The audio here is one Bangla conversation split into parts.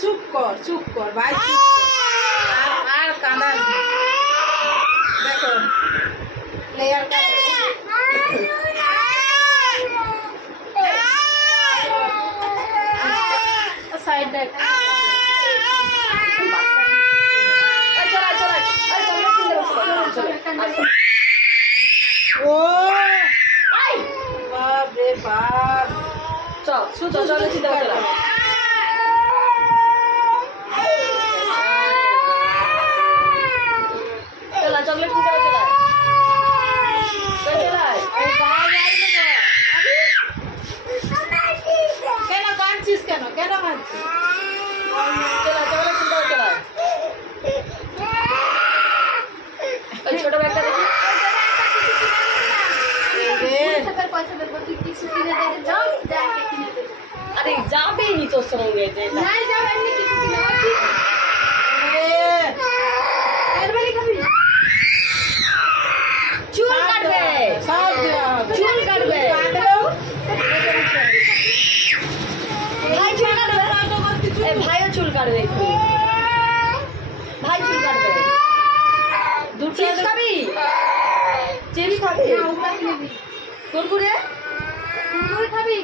চুপ কর ভাই, চুপ কর। আর কাঁদা দেখো লেয়ার সাইড ও বাপ রে বাপ, চল শুধু চলে চিন্তা চল। চলা চকলেট কি করে চলা কেন কাঁদছিস, কেন কাঁদছিস? চলা চকলেট কি করে চলা। ওই ছোট ব্যাগটা দেখি। আরে যাবে নি তোর সঙ্গে, চুল কাটবে, চুল কাটবে, ভাইও চুল কাটবে, ভাই চুল কাটবে। চিপস খাবি, চিপস খাবি, কুরকুরে খাবি,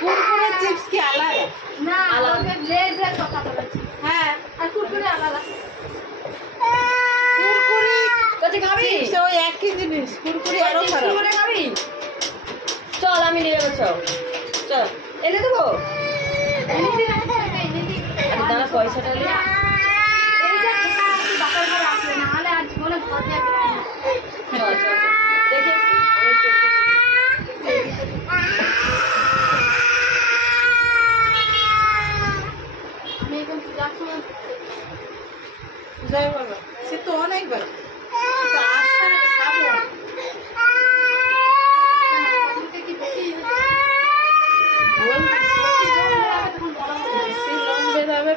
কুরকুরে চিপস কি আলাদা? না আলাদা, লেজের কথা বলছি। হ্যাঁ আর কুরকুরে আলাদা। কুরকুরে কত খাবি? ওই একই জিনিস, কুরকুরে আরো খারাপ। কুরকুরে খাবি? চল আমি নিয়ে যাবো, চল চল এনে দেবো। দাদা পয়সাটা নিয়ে দেখি জয় বাবা, সে তো অনেকবার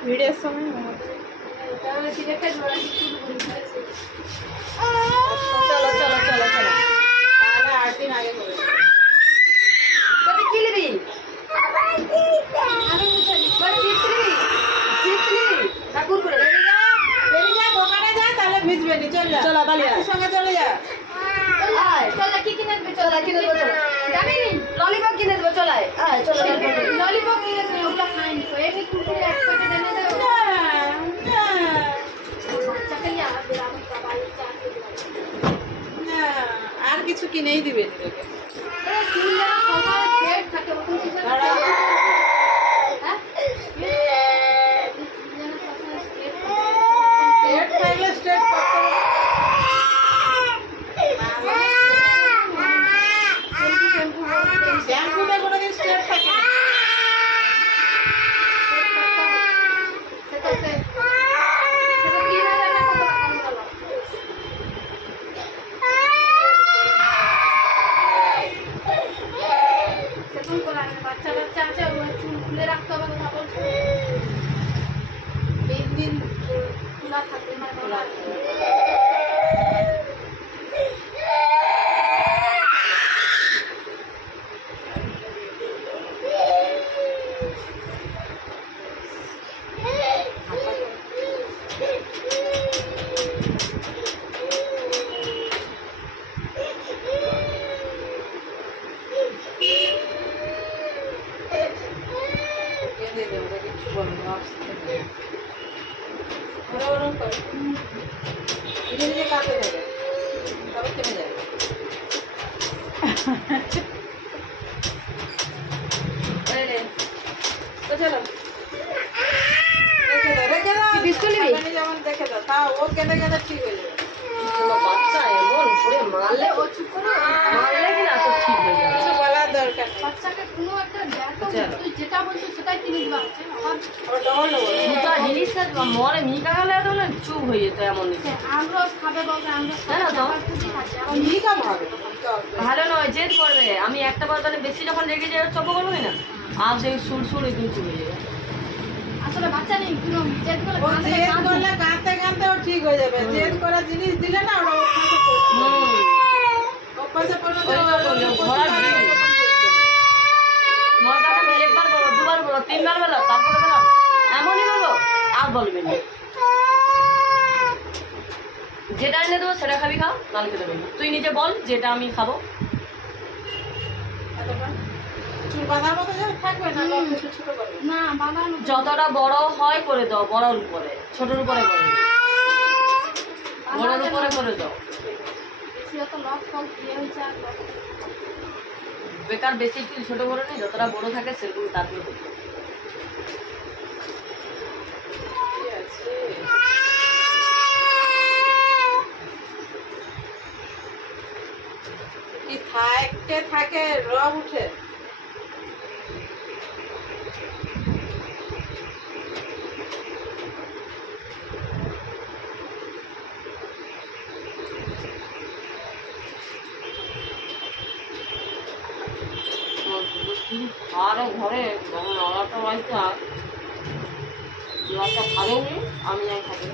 ভিড়ের সময় চলো চলো চলো চলো, তাহলে 8 দিন আগে করে কি নিবি? ঠাকুর করে দোকানে যা, তাহলে ভিজবে নি। চল চলো বালিয়া সঙ্গে চলে যা। চল কি কিনে দেবে? চল কিনে দেবো, চল যাবি? ললিপপ কিনে দেবো, চলাই চলো ললিপপ কিনে দেবো, ওগুলো খাইনি তো। এমনি কুকুরে এক প্যাকেট এনে দেবো। আর কিছু কিনেই দিবে তোকে। শ্যাম্পুটা কোনোদিন স্ট্রেট থাকে না। বাচ্চা বাচ্চা আছে, চুল খুলে রাখতে হবে। কথা বলছো 3 দিন খোলা থাকবে না, খোলা বাচ্চা এমন ঘুরে মারলে ও চুপ করো, মারলে কি না তো ঠিক হয়ে যাবে। কিছু বলার দরকার নেই। বাচ্চাকে কোনো একটা দেখো, তুই যেটা বলছো সেটাই কিনে দিবা। দুটা জিনিসের মনে মিকা গেলে তো না চুপ হয়ে যেত এমন। আমরা খাবে বলতে আমরা না তো মিকা ভাবে ভালো নয়, জেদ করবে। আমি একটা বদলে বেশি যখন রেগে যাই চপ করবো না, আর সেই সুর সুর এই চুপ হয়ে যাবে। আসলে বাচ্চা নেই, জেদ করলে কাঁদতে কাঁদতে ও ঠিক হয়ে যাবে। জেদ করা জিনিস দিলে না ওরা অভ্যাসে পড়বে। একবার বলো, দুবার বলো, তিনবার বলো, তারপরে বলো এমনই বলবো, আর বলবে না। যেটা এনে দেবো সেটা খাবি, খাও, নাহলে খেতে পারবি। তুই নিজে বল যেটা আমি খাবো। যতটা বড় হয় করে দাও, বড়র উপরে, ছোটর উপরে করে দাও, বড়র উপরে করে দাও। বেকার বেশি চুল ছোট করে নেই, যতটা বড় থাকে সেরকম তারপরে থাকে রব উঠে। আরে ঘরে যখন আলাদা বাড়িতে আলাদা খাবেনি, আমি যাই খাবো।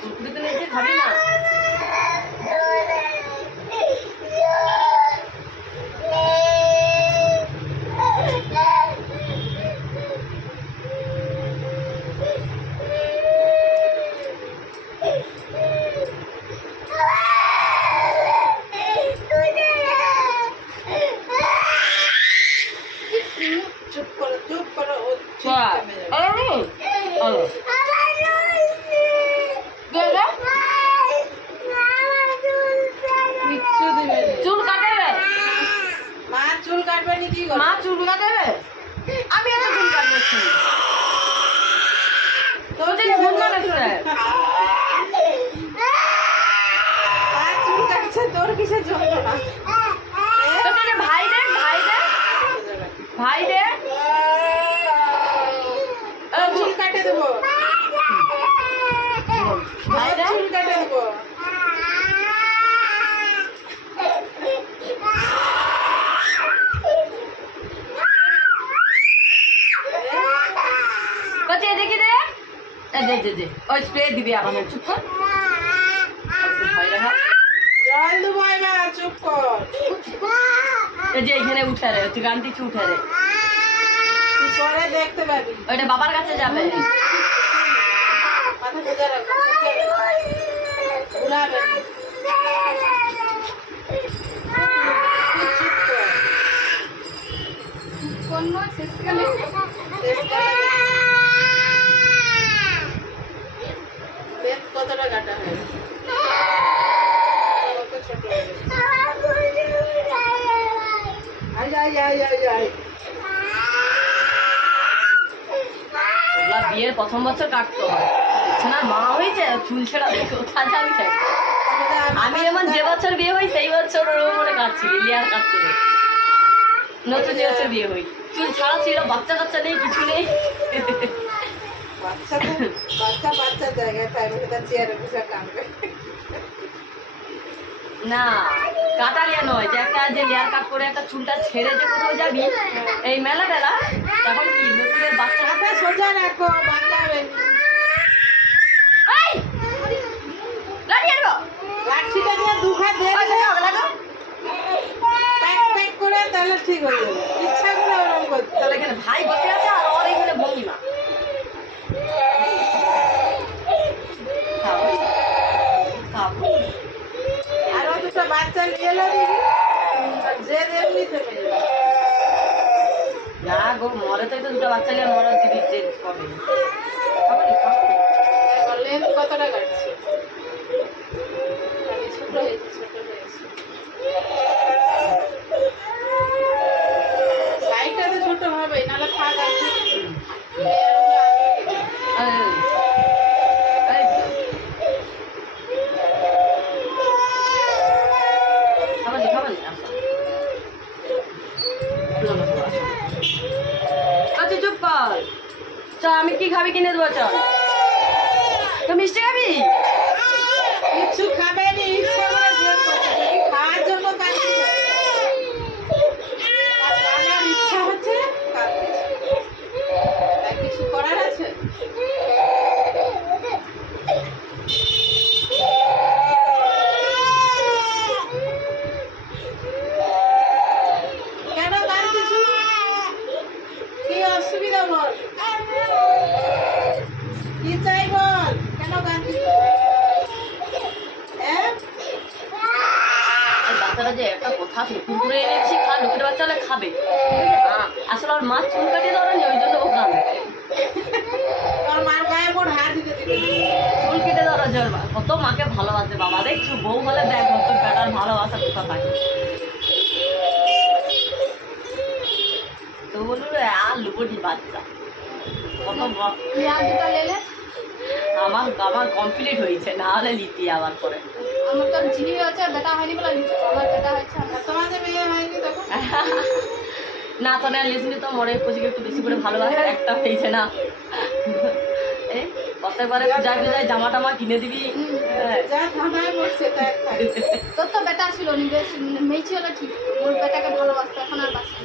কুকুরিতে নিয়ে খাবি না? চুল কাটবে? মা চুল কাটবে নি? কি মা চুল কাটবে? আমি এত চুল কাটবে তোর যে চুল কাটছে, চুল কাটছে, তোর কিসের যন্ত্রণা? ভাই দে, ভাই দে, ভাই দে, চুল কাটে দেবো, ভাই দে, চুল কাটে দেবো। দেখি দে, ওই স্প্রে দিবি আমাদের। চুপ কর, জল দেবো এবার, চুপ কর। এই যে এখানে উঠে রে, তুই গান দিচ্ছি উঠে রে, তুই পরে দেখতে পাবি। ওইটা বাবার কাছে যাবে। মাথা বুঝে রাখো, ভুলাবে না। কতটা কাটা হয়? বিয়ের প্রথম বছর কাটতে হয় না, মা হয়েছে চুল ছেড়া দেখো আমি খাই। আমি যেমন যে বছর বিয়ে হই সেই বছর ওর উপরে কাটছি, লেয়ার কাটতে নতুন যে বছর বিয়ে হই, চুল ছাড়া ছিল, বাচ্চা কাচ্চা নেই, কিছু নেই। বাচ্চা জায়গায় চেয়ারে বসে কাটবে না, কাটালিয়া নয়, যে একটা যে লেয়ার কাট করে একটা চুলটা ছেড়ে যে কোথাও যাবি এই মেলা টেলা, তখন কি নতুনের বাচ্চা হাতে সোজা রাখো, বাঁকাবে লাঠিটা দিয়ে দুখাত দিয়ে প্যাক করে, তাহলে ঠিক হয়ে যাবে। ইচ্ছা করে ওরকম করতে। তাহলে এখানে ভাই বসে আছে আর ওর এখানে ভঙ্গিমা। আর ও দুটো বাচ্চা নিয়ে এলো দিদি, যে এমনি থেমে যাবে। না গো, মরে তো দুটো বাচ্চা নিয়ে মরে দিবি যে কবে। লেন্থ কতটা কাটছে? ছোট হয়েছে, ছোট হয়েছে। সাইডটাতে ছোট হবে, নাহলে ফাঁক আছে। চুপ কর, চল আমি কি খাবি কিনে দেবো, চল। তো মিষ্টি খাবি? কিছু খাবে নি, ইচ্ছা করে খাওয়ার জন্য কাটছি। খাস না, কুকুরে এনেছি খা, লোকের বাচ্চা হলে খাবে। আসলে ওর মা চুল কাটিয়ে দেওয়া নেই, ওই জন্য ও কাঁদে। চুল কেটে দেওয়া জোর মা কত মাকে ভালোবাসে বাবা, দেখছো বউ বলে দেখ কত বেটার ভালোবাসা কোথা থাকে। তো বললো আর লুপটি বাচ্চা কত আমার আমার কমপ্লিট হয়েছে, না হলে লিতি আবার করে। আমার তো ঝিলি আছে, বেটা হয়নি বলে লিখছি, আমার বেটা হয়েছে। তোমাদের মেয়ে হয়নি তখন? না তো না লিসনি তো মরে খুশিকে একটু বেশি করে ভালোবাসে, একটা হয়েছে না। এই প্রত্যেকবারে পূজায় পূজায় জামা টামা কিনে দিবি। তোর তো বেটা ছিল, মেয়ে ছিল ঠিক, ওর বেটাকে ভালোবাসতো, এখন আর বাসি।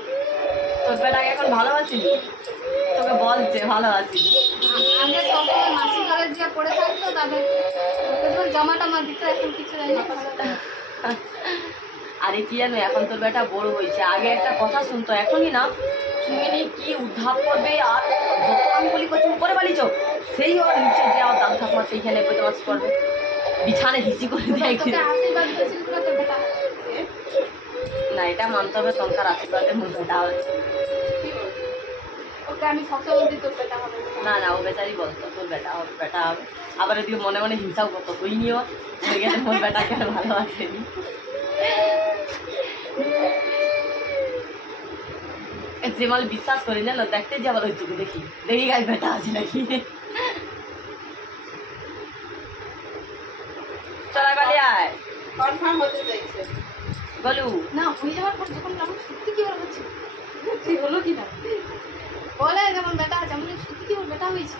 তোর বেটাকে এখন ভালোবাসিনি? তোকে বলছে ভালোবাসি। আগে সবসময় মাসি ঘরে দিয়ে পড়ে থাকতো, তবে জামা টামা দিত, এখন কিছু জানি না। আরে কি জানো, এখন তোর বেটা বড় হয়েছে, আগে একটা কথা শুনতো, এখনই না শুনিনি কি উদ্ধার করবে। আর যত আমি বলি করছি উপরে বালিছ, সেই ওর নিচে যে আমার দাম ঠাকুমা সেইখানে বদমাস করবে, বিছানে হিসি করে দেয়। না এটা মানতে হবে, তনকার আশীর্বাদে মোর বেটা হয়েছে। ওকে আমি সবসময় বলছি তোর বেটা হবে। না না ও বেচারি বলতো তোর বেটা হবে, বেটা হবে। আবার এদিকে মনে মনে হিংসাও করতো, তুই নিও হয়ে গেলে মোর বেটাকে আর ভালোবাসেনি। যে মাল বিশ্বাস করি না, দেখতে যে আবার ওইটুকু দেখি দেখি গায়ে বেটা আছে নাকি। চলা গালি আয় কনফার্ম হতে চাইছে বলু না, হয়ে যাওয়ার পর যখন আমি সত্যি কি বলা হচ্ছে, ঠিক হলো কি না বলে যেমন বেটা আছে, আমি সত্যি কি ওর বেটা হয়েছে।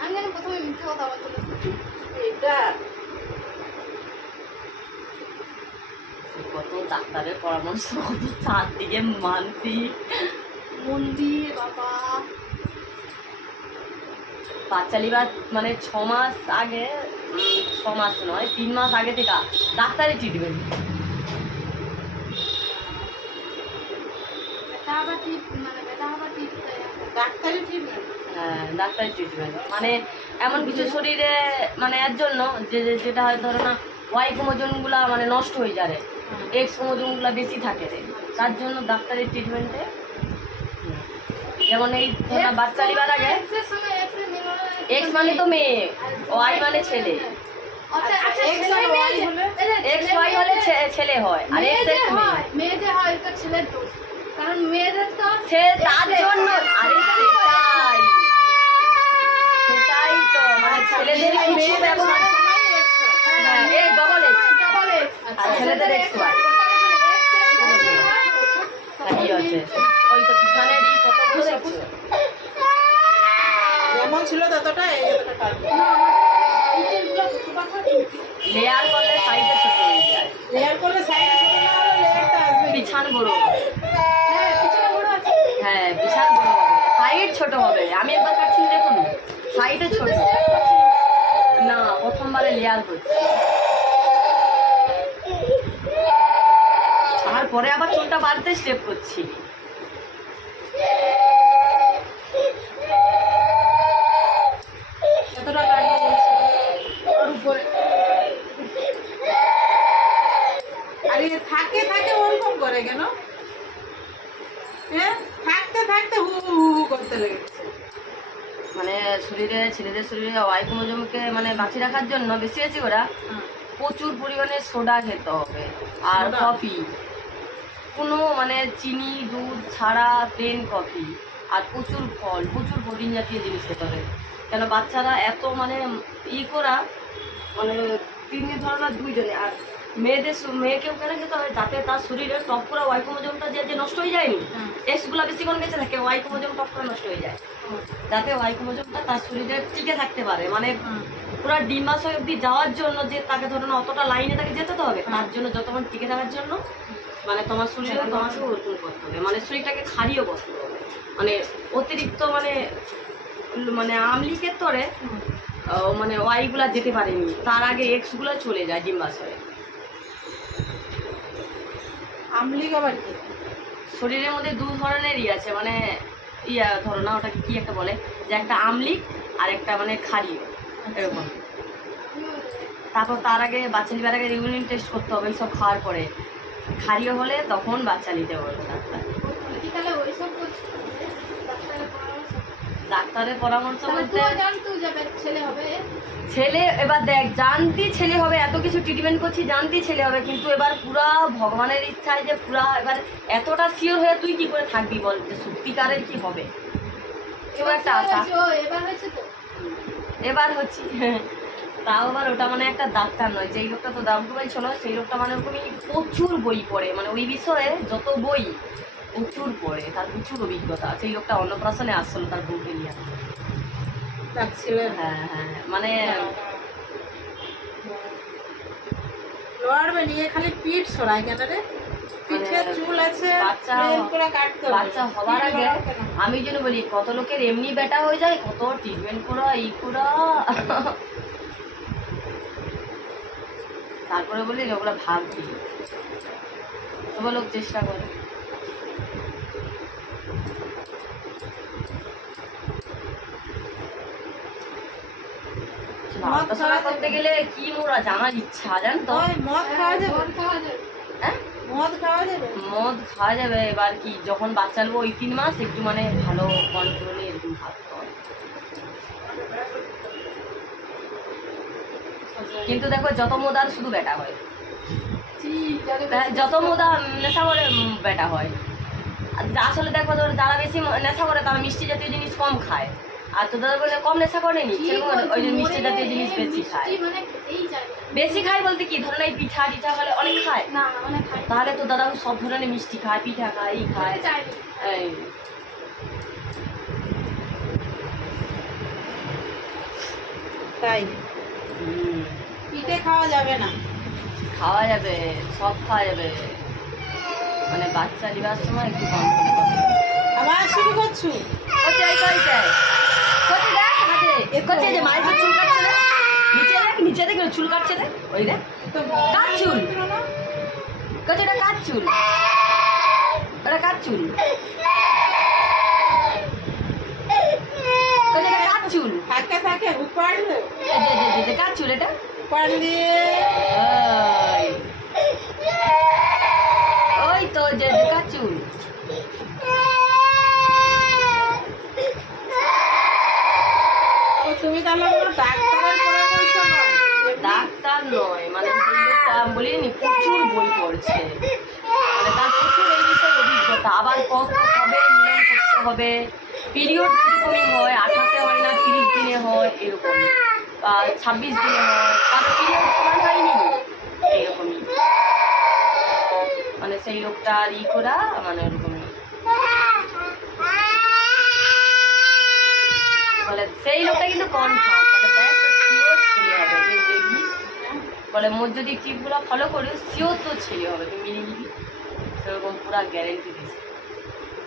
আমি যেন প্রথমে মিথ্যে কথা বলতে এটা কত ডাক্তারের পরামর্শ, কত চারদিকে মানছি মন্দির বাবা। বাচ্চা লিবার মানে 6 মাস আগে, 6 মাস নয় 3 মাস আগে থেকে ডাক্তারের ট্রিটমেন্ট। হ্যাঁ ডাক্তারের ট্রিটমেন্ট মানে এমন কিছু শরীরে মানে এর জন্য যে যেটা হয় ধরো না ওয়াই ক্রোমোজোমগুলা মানে নষ্ট হয়ে যাবে, এক্স ক্রোমোজোমগুলা বেশি থাকে রে, তার জন্য ডাক্তারের ট্রিটমেন্টে। যেমন এই বাচ্চা লিবার আগে এক্স মানে তো মেয়ে, ওয়াই মানে ছেলে, এক্স ওয়াই হলে ছেলে হয়, আর এক্স এক্স মেয়ে হয়, এটা ছেলের দোষ, কারণ মেয়েদের তো সে তার জন্য। আরে সেটাই সেটাই তো মানে ছেলেদের কিছু ব্যবহার, হ্যাঁ এক্স ডবল এক্স আর ছেলেদের এক্স ওয়াই কি আছে, ওই তো পিছনে কত বসে যেমন ছিল ততটা লেয়ার করলে সাইডে ছোট হয়ে যায়, লেয়ার করলে সাইডে ছোট না হলে লেয়ারটা আসবে, পিছন বড় হ্যাঁ বিশাল বড় হবে, সাইড ছোট হবে। আমি একবার কাটছি দেখুন সাইডে ছোট না, প্রথমবারে লেয়ার হচ্ছে, তারপরে আবার চুলটা বাড়তে স্টেপ করছি। কতটা কাটবো বলছি ওর উপরে। আর থাকে থাকে ওরকম করে কেন? হ্যাঁ থাকতে থাকতে হু হু হু করতে লেগেছে। মানে শরীরে ছেলেদের শরীরে ওয়াই ক্রোমোজোমকে মানে বাঁচিয়ে রাখার জন্য বেশি বেশি করে প্রচুর পরিমাণে সোডা খেতে হবে, আর কফি, কোনো মানে চিনি দুধ ছাড়া প্লেন কফি, আর প্রচুর ফল, প্রচুর প্রোটিন জাতীয় জিনিস খেতে হবে। কেন বাচ্চারা এত মানে করা মানে 3 দিন ধরো না 2 জনে, আর মেয়েকেও কেন খেতে হবে যাতে তার শরীরের টপ করা ওয়াই ক্রোমোজোমটা যে নষ্ট হয়ে যায়নি, এক্সগুলো বেশিক্ষণ বেঁচে থাকে, ওয়াই ক্রোমোজোম টপ করে নষ্ট হয়ে যায়, যাতে ওয়াই ক্রোমোজোমটা তার শরীরে টিকে থাকতে পারে। মানে পুরো ডিমাস অবধি যাওয়ার জন্য যে তাকে ধরো না অতটা লাইনে তাকে যেতে তো হবে, তার জন্য যতক্ষণ টিকে থাকার জন্য মানে তোমার শরীরে তোমাকে ওরকম করতে হবে, মানে শরীরটাকে খারিও করতে হবে, মানে অতিরিক্ত মানে মানে আমলিকের তরে মানে ওয়াইগুলা যেতে পারেনি, তার আগে এক্সগুলো চলে যায় ডিম্বাশয়ে। আমলিক আবার কি? শরীরের মধ্যে 2 ধরনেরই আছে, মানে ধরো না ওটাকে কি একটা বলে, যে একটা আমলিক আর একটা মানে ক্ষারীয় এরকম। তারপর তার আগে বাচ্চা নেবার আগে ইউরিন টেস্ট করতে হবে এইসব খাওয়ার পরে। ক্ষারীয় হলে তখন বাচ্চা নিতে বলবে ডাক্তার। কি তাহলে ওইসব করছো? ডাক্তারের পরামর্শ বলতে জানতেও যাবে ছেলে হবে। ছেলে এবার দেখ জানতি ছেলে হবে, এত কিছু ট্রিটমেন্ট করছি জানতি ছেলে হবে, কিন্তু এবার পুরা ভগবানের ইচ্ছায় যে পুরা এবার এতটা শিওর হয়ে তুই কি করে থাকবি বল যে সত্যিকারের কি হবে? এবার একটা আশা এবার হয়েছে তো, এবার হচ্ছে তাও আবার ওটা মানে একটা ডাক্তার নয়, যেই লোকটা তো দাম ছিল সেই লোকটা মানে ওরকমই প্রচুর বই পড়ে, মানে ওই বিষয়ে যত বই প্রচুর পড়ে, তার প্রচুর অভিজ্ঞতা। সেই লোকটা অন্নপ্রাশনে আসছিল তার বউকে নিয়ে। হ্যাঁ হ্যাঁ, মানে লড়বে নিয়ে খালি পিঠ সরাই কেন রে? পিঠে চুল আছে, বাচ্চা হওয়ার আগে আমি যেন বলি কত লোকের এমনি বেটা হয়ে যায়, কত ট্রিটমেন্ট করা ই করা, তারপরে বলি ওগুলো ভাববি, তবে লোক চেষ্টা করে। করতে গেলে কি মোরা জানার ইচ্ছা জান তো, মদ খাওয়া যাবে, হ্যাঁ মদ খাওয়া যাবে, মদ খাওয়া যাবে। এবার কি যখন বাচ্চা নেবো ওই 3 মাস একটু মানে ভালো কন্ট্রোলে এরকম থাকতে হয়। কিন্তু দেখো যত মোদার শুধু বেটা হয়, যত মোদা নেশা করে বেটা হয়। আসলে দেখো যারা বেশি নেশা করে তারা মিষ্টি জাতীয় জিনিস কম খায়, আর তোদের বলে কম নেশা করেনি সেরকম ওই যে মিষ্টি জাতীয় জিনিস বেশি খায়। বেশি খায় বলতে কি ধরনের এই পিঠা টিঠা হলে অনেক খায়, তাহলে তো দাদা সব ধরনের মিষ্টি খায়, পিঠা খায়, ই খায়। তাই পিঠে খাওয়া যাবে না? খাওয়া যাবে, সব খাওয়া যাবে, মানে বাচ্চা নেবার সময় একটু কম করে করতে হবে। আবার শুরু করছু? নিচে দেখ চুল কাটছে দেখ, ওই দেখ কার চুল, কচি এটা কার চুল, ওটা কার চুল, কচি এটা কার চুল, থাকে থাকে উপাড়লে কার চুল এটা উপাড়লে ওই তো যে কার চুল। তুমি তাহলে ডাক্তারের পরামর্শ নাও? ডাক্তার নয়, মানে বলিনি প্রচুর বই পড়ছে, মানে তার প্রচুর এই বিষয়ে অভিজ্ঞতা। আবার কবে মিলন করতে হবে, পিরিয়ড কিরকমই হয়, 28-এ হয় না 30 দিনে হয় এরকম, 26 দিনে হয়, কারো পিরিয়ড সমান হয়নি এইরকমই, মানে সেই লোকটা ই করা মানে ওরকমই বলে। সেই লোকটা কিন্তু কনফার্ম বলে দেখ শিওর ছেলে হবে, দেখবি বলে মোর যদি টিপগুলো ফলো করি শিওর তো ছেলে হবে, তুই মেনে নিবি, সেরকম পুরা গ্যারেন্টি দিয়েছে,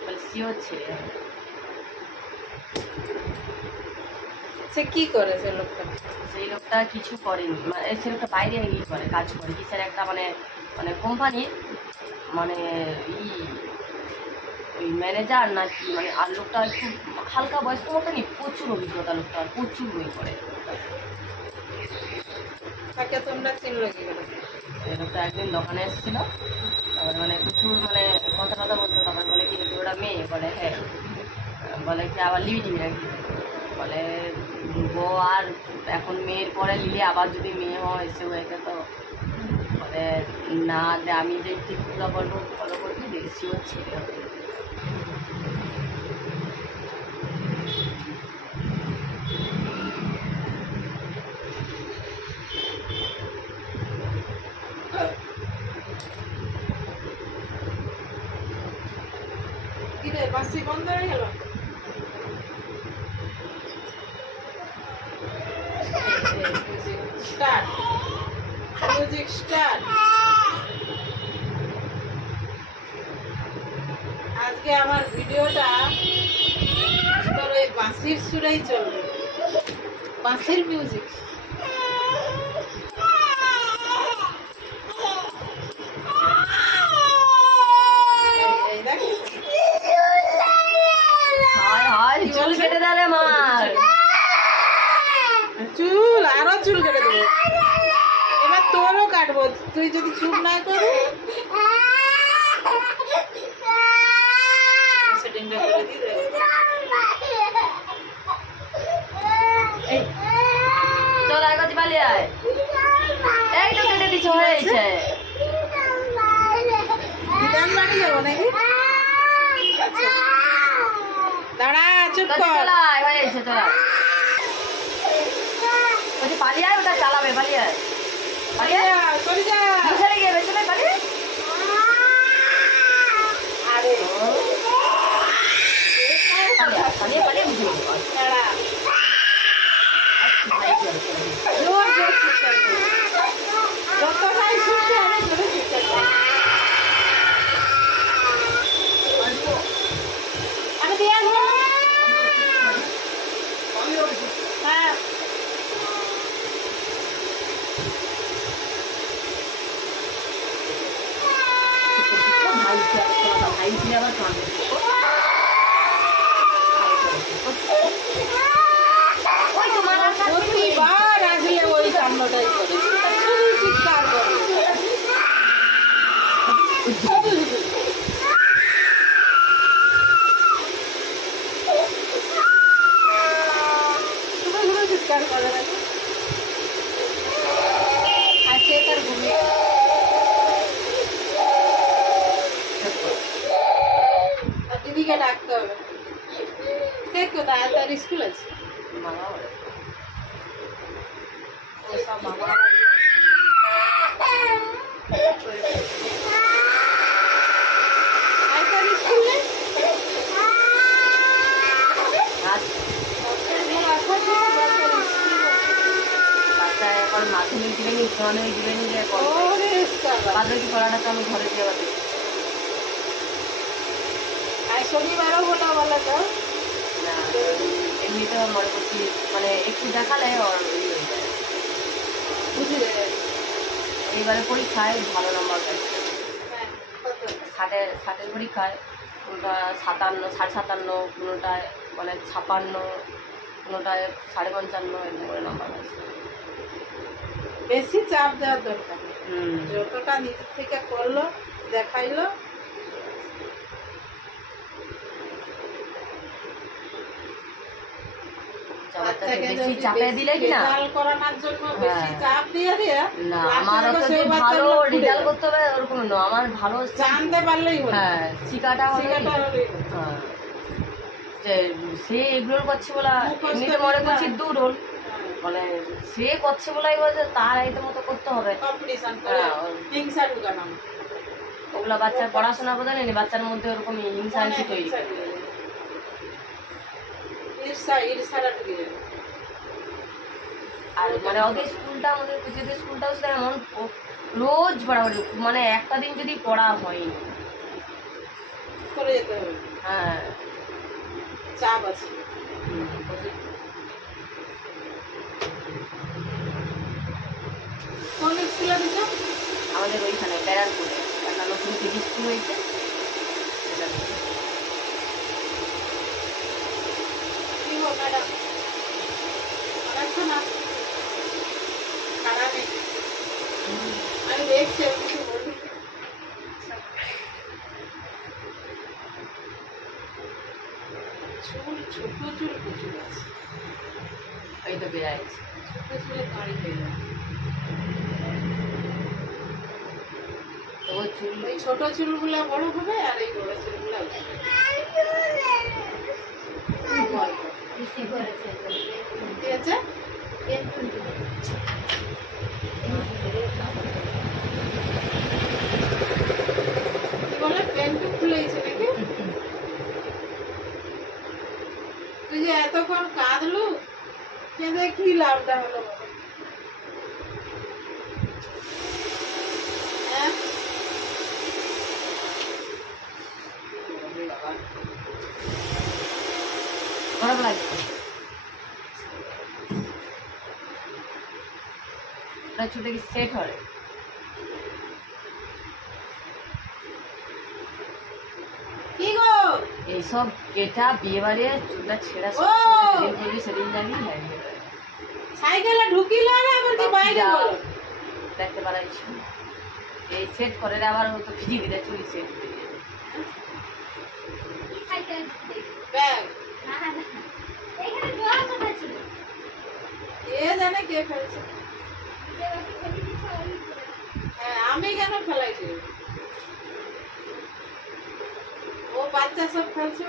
বলে শিওর ছেলে হবে। সে কি করে সে লোকটা? সেই লোকটা কিছু করেনি, মানে সে লোকটা বাইরে ই করে কাজ করে, কিসের একটা মানে মানে কোম্পানির মানে ওই ম্যানেজার না কি, মানে আর লোকটা একটু হালকা বয়স্ক মতনই, প্রচুর অভিজ্ঞতা লোকটা, প্রচুর বই করে। তাকে তোমরা চিনলো কি করে? এই লোকটা একদিন দোকানে এসেছিল, তারপরে মানে প্রচুর মানে কথা বলতো, তারপরে বলে কি তুই ওটা মেয়ে, বলে হ্যাঁ, বলে কি আবার লিবি নিবি নাকি, বলে বউ আর এখন মেয়ের পরে নিলে আবার যদি মেয়ে হয় এসে হয়েছে তো, বলে না আমি যে টিপগুলো বলবো ফলো করবি দেখছিও ছেলে হবে। কিরে বাসি বন্ধ হয়ে গেল? Start, music start. আজকে আমার ভিডিওটা তোর ওই বাঁশির সুরেই চলবে, বাঁশির মিউজিক। চুল কেটে দাঁড়ে মার, চুল আরো চুল কেটে দেবো। তুই যদি চুপ না করু সেটিংটা করে দিই চল আর কাছে পালিয়ে আয়। এই তো কেটে দিচ্ছে হয়েছে। বিধান বাড়ি যাবো নাকি? দাঁড়া চুপ কর। চলা হয়েছে চলা। বলছি পালিয়ে আয়, ওটা চালাবে পালিয়ে আয়। পালিয়ে আয়, সরে যা। মুখে গিয়ে বেঁচে নেই পালিয়ে। আরে পালিয়ে পালিয়ে বুঝে দাঁড়া। জোর জোর চিৎকার কর। যতটাই শুনতে হবে জোরে চিৎকার কর। আমি দিয়ে আসবো। হ্যাঁ ভাই দিয়ে আবার কাঁদে। ওই তো মারা প্রতিবার আসলে ওই কাণ্ডটাই করে শুধু চিৎকার করে শুধু চিৎকার করে আর সে তার ঘুমিয়ে দিদিকে ডাকতে হবে। সে কোথায়? তার স্কুল আছে। ও সব মামা আর তার স্কুল নেই। বাচ্চা এখন মাধ্যমিক দিবেনি, উচ্চমাধ্যমিক দিবেনি, যে মাধ্যমিক পড়াটা তো আমি ঘরে দিয়ে দেখি। আর শনিবারও বলা বলা তো না এমনিতেও মনে করছি মানে একটু দেখালে ওর হয়ে যায়। বুঝে যায়। এইবারে পরীক্ষায় ভালো নাম্বার পাইছে। 60-60 পরীক্ষায় কোনোটা 57, 57.5, কোনোটায় মানে 56, কোনোটায় 55.5 এরকম করে নাম্বার পাইছে। বেশি চাপ দেওয়ার দরকার নেই। যতটা নিজের থেকে করলো দেখাইলো বেশি চাপে দিলে কি না করানোর জন্য বেশি চাপ দিয়ে দিয়ে না আমার তো যে ভালো রেজাল্ট করতে হবে ওরকম না, আমার ভালো জানতে পারলেই হলো। হ্যাঁ শিখাটা হলো হ্যাঁ যে সে এগুলোর করছে বলা এমনিতে মনে করছি দূর হল মানে সে করছে বলাই বলছে তার এই মতো করতে হবে। কম্পিটিশন করে হিংসা ঢুকানো ওগুলা বাচ্চার পড়াশোনা বোঝা নেই, বাচ্চার মধ্যে ওরকম হিংসা হিংসি তৈরি আর মানে ওদের স্কুলটা আমাদের যেহেতু স্কুলটাও ছিল এমন রোজ পড়াপড়ি মানে একটা দিন যদি পড়া হয়নি করে যেতে হবে। হ্যাঁ চাপ আছে। কোন স্কুলে দিচ্ছ? আমাদের ওইখানে ব্যারাকপুরে একটা নতুন টিভি স্কুল হয়েছে। কি গো ম্যাডাম না খারাপ আমি দেখছি কিছু বলি চুল ছোট চুল প্রচুর আছে। ওই তো বেড়াই ছোট চুলে কাঁড়ি হয়ে যায়। তো চুল এই ছোট চুলগুলা বড় হবে আর এই বড় চুলগুলা ঠিক আছে। কি বলে প্যান্টু খুলেছে নাকি? তুই যে এতক্ষণ কাঁদলু কেঁদে কি লাভটা হলো? হ্যাঁ খারাপ লাগে চুলটা কি সেট হয় কি গো এইসব কেটা বিয়ে বাড়ি চুলটা ছেঁড়া সেদিন করবি সেদিন যাবি সাইকেলে ঢুকিলে আবার কি বাইরে বলো দেখতে পারাইছি এই সেট করে আবার হতো ভিজি দিলে চুরি সেট ব্যাগ এ জানে কে ফেলছে। হ্যাঁ আমি কেন ফেলাইছি? ও বাচ্চা সব ফেলছে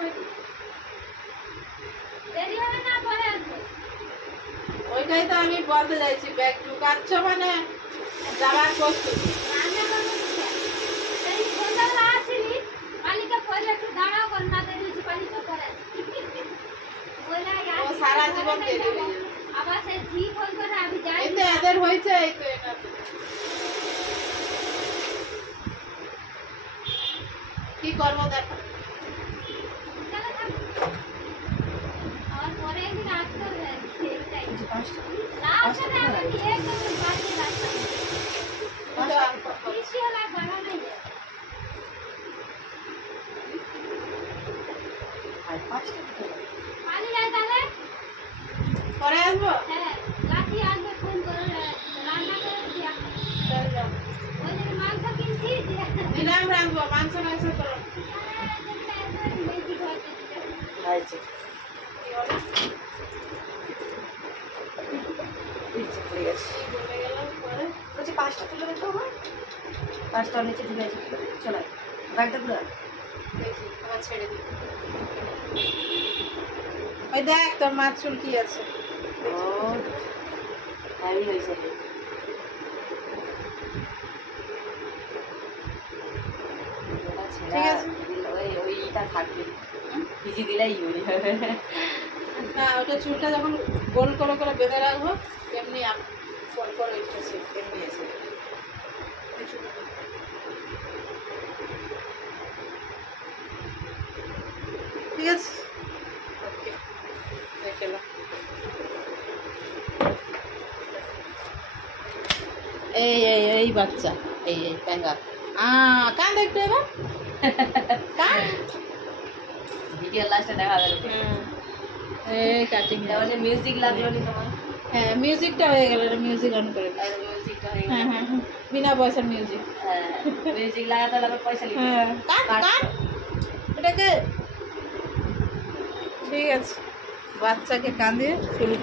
ওইটাই তো আমি বলতে যাইছি। ব্যাগ ঢুকাচ্ছ মানে যাওয়ার প্রস্তুতি। ও সারা জীবন দেরি হয়ে যাবে। এই তো এদের হয়েছে, এই তো এটা কি করবো দেখো। পরে আসবো। দিলাম রাখবো মাংস মাংস করো। পাঁচটা তুলে রেখো আমার পাঁচটা নিচে ঢুকে চলে ব্যাগটা পুরো ছেড়ে দিই। ওই দেখ তোর মাছ চুল কি আছে। ও হেভি হয়েছে ঠিক আছে। ওইটা থাকবে ভিজি দিলেই ওই হবে না ওটা চুলটা যখন গোল করে করে বেঁধে রাখবো তেমনি পর পর এসেছে তেমনি এসে ঠিক আছে। ওকে দেখে নাও। এই এই এই বাচ্চা এই এই প্যাঙ্গা কান দেখতে এবার কান ভিডিও লাস্টে দেখা গেল এই কাটিং তাহলে মিউজিক লাগলো নি তোমার হ্যাঁ মিউজিকটা হয়ে গেল। মিউজিক অন করে দাও। মিউজিকটা হয়ে হ্যাঁ হ্যাঁ হ্যাঁ, বিনা পয়সার মিউজিক। হ্যাঁ মিউজিক লাগাতে হলে পয়সা লিখতে হ্যাঁ কাট কাট এটাকে। ঠিক আছে বাচ্চাকে কাঁদিয়ে শুরু